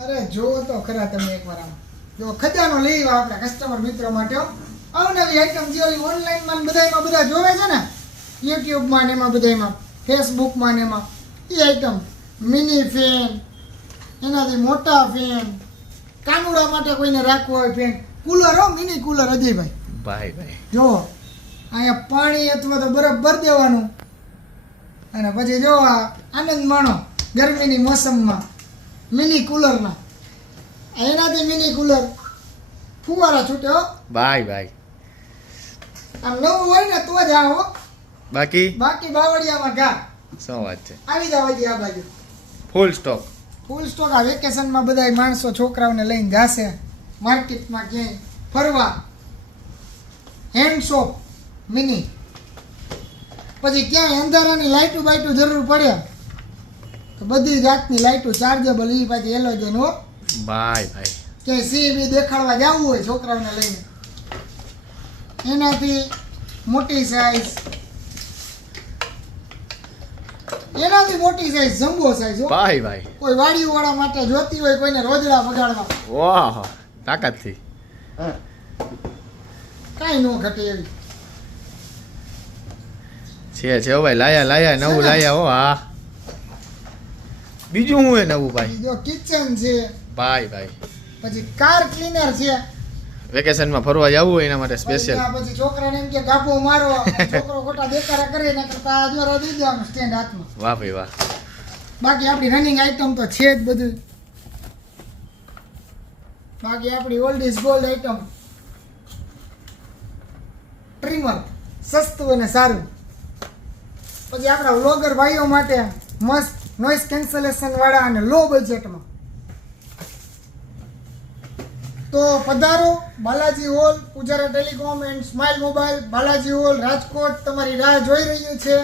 અરે જો તો ખરા તમે એકવાર આમ જો ખજાનો લઈ આવો આપણા કસ્ટમર મિત્રો માટે અવનવી આઈટમ જે ઓનલાઈન માં બધાયમાં બધા જોવે છે ને YouTube માં ને એમાં બધાયમાં Facebook માં ને એમાં એ આઈટમ મિની ફેન એનાથી મોટા ફેન કાનુડા માટે કોઈને રાખવો હોય ફેન કુલર હો મિની કુલર અજયભાઈ ભાઈ જો અહીંયા પાણી અથવા તો બરફ ભરી દેવાનું અને પછી જો આ આનંદ માણો ગરમીની મોસમમાં મિની કુલરના એનાથી મિની કુલર ફુવારા છૂટે હો ભાઈ આમ નવું હોય ને તો જ આવો બાકી બાવળિયામાં ઘા શું વાત છે આવી જાવ હજી આ બાજુ ફૂલ સ્ટોક આ વેકેશનમાં બધા માણસો છોકરાઓને લઈને જાશે માર્કેટમાં ક્યાંય ફરવા હેન્ડ શોપ મિની પછી ક્યાંય અંધારાની લાઇટો બાઇટો જરૂર પડે તો બધી જાતની લાઇટો ચાર્જેબલ એ પાછી એલોજન હો ભાઈ ક્યાંય સીબી દેખાડવા જવું હોય છોકરાઓને લઈને એનાથી મોટી સાઈઝ જમ્બો સાઈઝ હો ભાઈ કોઈ વાડીવાળા માટે જોતી હોય કોઈને રોજડા બગાડવા વાહ તાકાતથી કાંઈ ન ઘટે એવી છે ભાઈ લાયા નવું લાયા હો હા બીજું હું એ નવું ભાઈ જો કિચન છે ભાઈ પછી કાર ક્લીનર છે વેકેશનમાં ફરવા જવું હોય એના માટે સ્પેશિયલ પછી છોકરાને એમ કે ગાભો મારો છોકરો ખોટા દેખાડા કરે ને કરતા આજવારા દઈ દેવાનું સ્ટેન્ડ હાથમાં વાહ ભાઈ વાહ બાકી આપણી રનિંગ આઈટમ તો છે જ બધું બાકી આપણી old is gold item trimmer સસ્તું અને સારું પછી આપણા વ્લોગર ભાઈઓ માટે મસ્ત નોઇઝ કેન્સલેશન વાળા અને લો બજેટમાં તો પધારો Balaji hall Pujara telecom and smile mobile Balaji hall Rajkot તમારી રાહ જોઈ રહ્યું છે